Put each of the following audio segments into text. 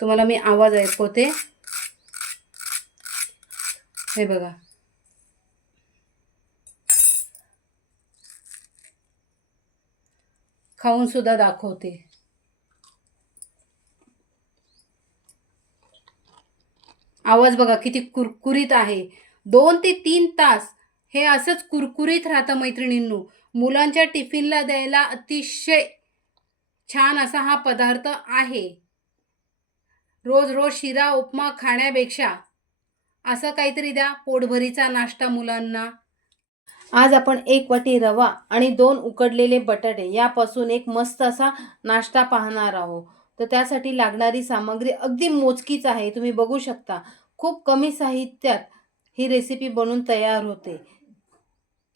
तुम्हाला मी आवाज ऐकवते. हे बघा. खाऊन सुद्धा दाखवते. आवाज बघा किती कुरकुरीत आहे. दोन ते तीन तास हे असंच कुरकुरीत राहतं मैत्रिणींनो. मुलांच्या टिफिनला द्यायला अतिशय छान असा हा पदार्थ आहे. रोज रोज शिरा उपमा खाण्यापेक्षा असं काहीतरी द्या पोटभरीचा नाश्ता मुलांना. आज आपण एक वाटी रवा आणि दोन उकडलेले बटाटे यापासून एक मस्त असा नाश्ता पाहणार आहोत. तर त्यासाठी लागणारी सामग्री अगदी मोजकीच आहे. तुम्ही बघू शकता खूप कमी साहित्यात ही रेसिपी बनून तयार होते.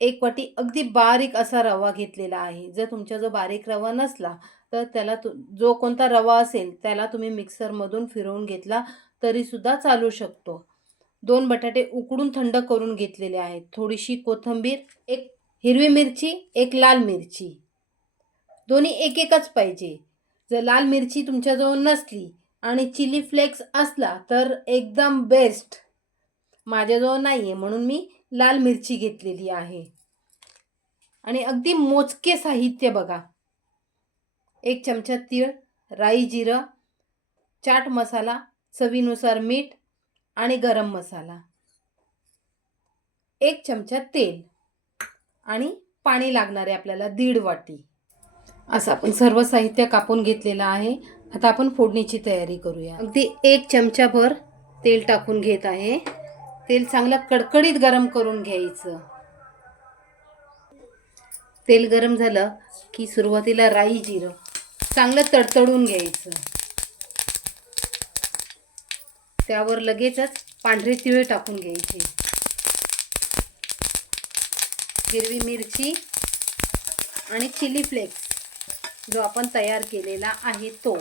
एक वाटी अगदी बारीक असा रवा घेतलेला आहे. जर तुमचा जो बारीक रवा नसला तर त्याला तु जो कोणता रवा असेल त्याला तुम्ही मिक्सरमधून फिरवून घेतला तरीसुद्धा चालू शकतो. दोन बटाटे उकडून थंड करून घेतलेले आहेत. थोडीशी कोथिंबीर एक हिरवी मिरची एक लाल मिरची. दोन्ही एक एकच पाहिजे. जर लाल मिरची तुमच्याजवळ नसली आणि चिली फ्लेक्स असला तर एकदम बेस्ट. माझ्याजवळ नाही आहे म्हणून मी लाल मिरची घेतलेली आहे. आणि अगदी मोजके साहित्य बघा. एक चमचा तीळ राई जिरं चाट मसाला चवीनुसार मीठ आणि गरम मसाला. एक चमचा तेल आणि पाणी लागणार आहे आपल्याला दीड वाटी. असं आपण सर्व साहित्य कापून घेतलेलं आहे. आता आपण फोडणीची तयारी करूया. अगदी एक चमचाभर तेल टाकून घेत आहे. तेल चांगलं कडकडीत गरम करून घ्यायचं. तेल गरम झालं की सुरुवातीला राई जिरं. चांगलं तडतडून घ्यायचं. त्यावर लगेचच पांढरे तिळे टाकून घ्यायचे. हिरवी मिरची आणि चिली फ्लेक्स जो आपण तयार केलेला आहे तो.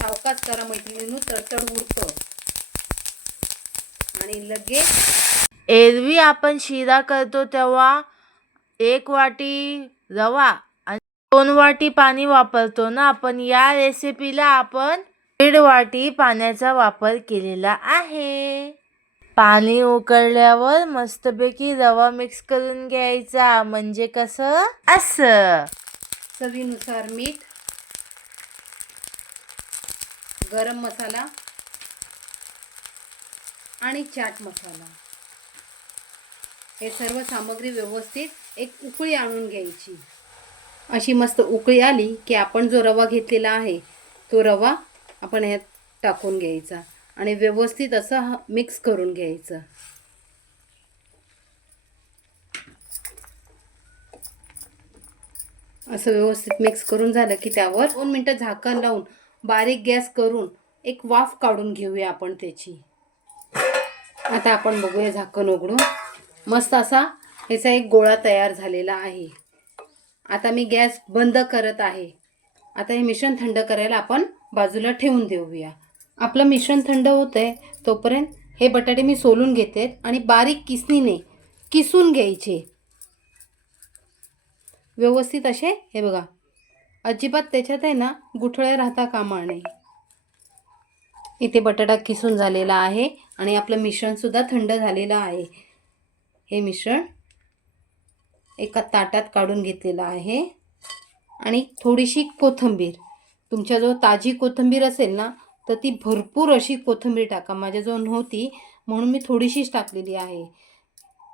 सावकाच करा मैत्रिणींनो तडतड उरतं आणि लगेच एरवी आपण शिरा करतो तेव्हा एक वाटी रवा आणि दोन वाटी पाणी वापरतो ना. आपण या रेसिपीला आपण दीड वाटी पाण्याचा वापर केलेला आहे. पाणी उकळल्यावर मस्तपैकी रवा मिक्स करून घ्यायचा. म्हणजे कसं? असं. चवीनुसार मीठ गरम मसाला आणि चाट मसाला. हे सर्व सामग्री व्यवस्थित उकळी आणून घ्यायची. अशी मस्त उकळी आली की आपण जो रवा घेतलेला आहे तो रवा आपण ह्यात टाकून घ्यायचा आणि व्यवस्थित असं मिक्स करून घ्यायचं. असं व्यवस्थित मिक्स करून झालं की त्यावर दोन मिनटं झाकण लावून बारीक गॅस करून एक वाफ काढून घेऊया आपण त्याची. आता आपण बघूया झाकण उघडून. मस्त असा याचा एक गोळा तयार झालेला आहे. आता मी गॅस बंद करत आहे. आता हे मिश्रण थंड करायला आपण बाजूला ठेवून देऊया. आपलं मिश्रण थंड होतं आहे तोपर्यंत हे बटाटे मी सोलून घेते आणि बारीक किसणीने किसून घ्यायचे. व्यवस्थित असे हे बघा. अजिबात त्याच्यात आहे ना गुठळ्या राहता कामा नये. इथे बटाटा किसून झालेला आहे आणि आपलं मिश्रणसुद्धा थंड झालेलं आहे. हे मिश्रण एका ताटात काढून घेतलेलं आहे. आणि थोडीशी कोथिंबीर. तुमच्याजवळ ताजी कोथिंबीर असेल ना तर ती भरपूर अशी कोथिंबीर टाका. माझ्याजवळ नव्हती म्हणून मी थोडीशीच टाकलेली आहे.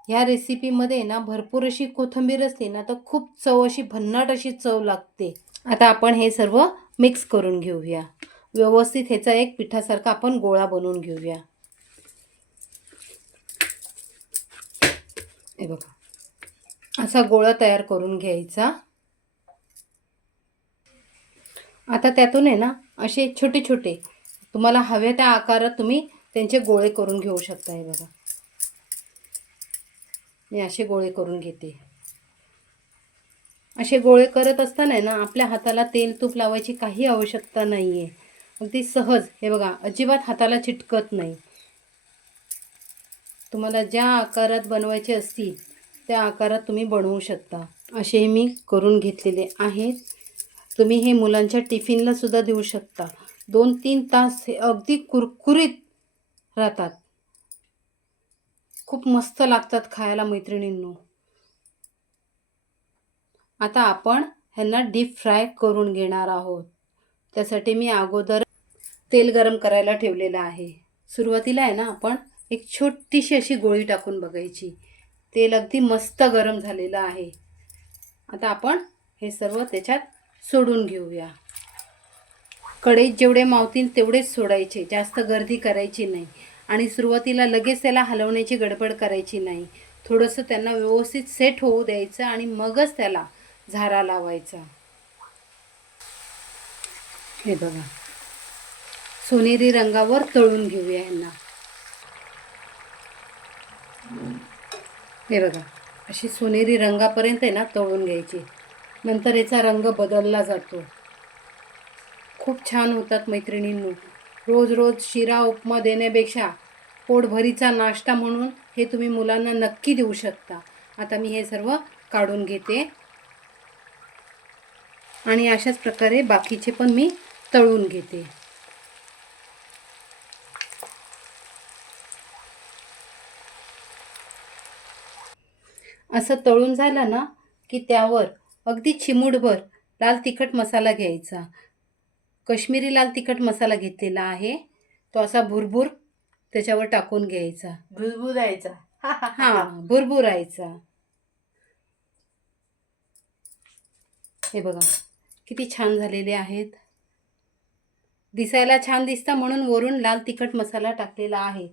ह्या रेसिपीमध्ये ना भरपूर अशी कोथिंबीर असते ना तर खूप चव अशी भन्नाट अशी चव लागते. आता आपण हे सर्व मिक्स करून घेऊया. व्यवस्थित ह्याचा एक पिठासारखा आपण गोळा बनवून घेऊया. हे बघा. असा गोळा तयार करून घ्यायचा. आता त्यातून आहे ना असे छोटे छोटे तुम्हाला हव्या त्या आकारात तुम्ही त्यांचे गोळे करून घेऊ शकता हे बघा. मी असे गोळे करून घेते. असे गोळे करत असताना ना आपल्या हाताला तेल तूप लावायची काही आवश्यकता नाही आहे अगदी सहज हे बघा अजिबात हाताला चिटकत नाही. तुम्हाला ज्या आकारात बनवायचे असतील त्या आकारात तुम्ही बनवू शकता. असे मी करून घेतलेले आहेत तुम्ही हे मुलांच्या टिफिनला सुद्धा देऊ शकता. दोन तीन तास हे अगदी कुरकुरीत राहतात. खूप मस्त लागतात खायला मैत्रिणींनो. आता आपण ह्यांना डीप फ्राय करून घेणार आहोत. त्यासाठी मी अगोदर तेल गरम करायला ठेवलेलं आहे. सुरुवातीला आहे ना आपण एक छोटीशी अशी गोळी टाकून बघायची. तेल अगदी मस्त गरम झालेलं आहे. आता आपण हे सर्व त्याच्यात सोडून घेऊया. कढईत जेवढे मावतील तेवढेच सोडायचे जास्त गर्दी करायची नाही. आणि सुरुवातीला लगेच त्याला हलवण्याची गडबड करायची नाही. थोडंसं त्यांना व्यवस्थित सेट होऊ द्यायचं आणि मगच त्याला झारा लावायचा. हे बघा. सोनेरी रंगावर तळून घेऊया ह्यांना हे बघा अशी सोनेरी रंगापर्यंत आहे ना तळून घ्यायची. नंतर याचा रंग बदलला जातो. खूप छान होतात मैत्रिणींनो. रोज रोज शिरा उपमा देण्यापेक्षा पोटभरीचा नाश्ता म्हणून हे तुम्ही मुलांना नक्की देऊ शकता. आता मी हे सर्व काढून घेते. आणि अशाच प्रकारे बाकीचे पण मी तळून घेते. असं तळून झालं ना की त्यावर अगदी चिमूटभर लाल तिखट मसाला घ्यायचा. कश्मीरी लाल तिखट मसाला घेतलेला आहे. तो असा भुरभुर त्याच्यावर टाकून घ्यायचा. भुरभुरायचा. हां भुरभुरायचा. हे बघा किती छान झालेले आहेत. दिसायला छान दिसतं म्हणून वरून लाल तिखट मसाला टाकलेला आहे.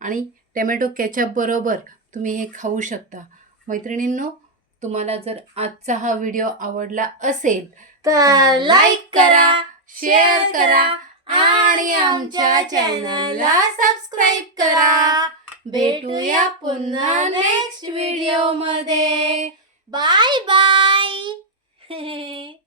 आणि टमॅटो केचप बरोबर तुम्ही हे खाऊ शकता. मैत्रिणींनो तुम्हाला जर आजचा हा व्हिडिओ आवडला असेल तर लाईक करा शेअर करा आणि आमच्या चॅनलला सबस्क्राईब करा. भेटूया पुन्हा नेक्स्ट व्हिडिओमध्ये. Bye bye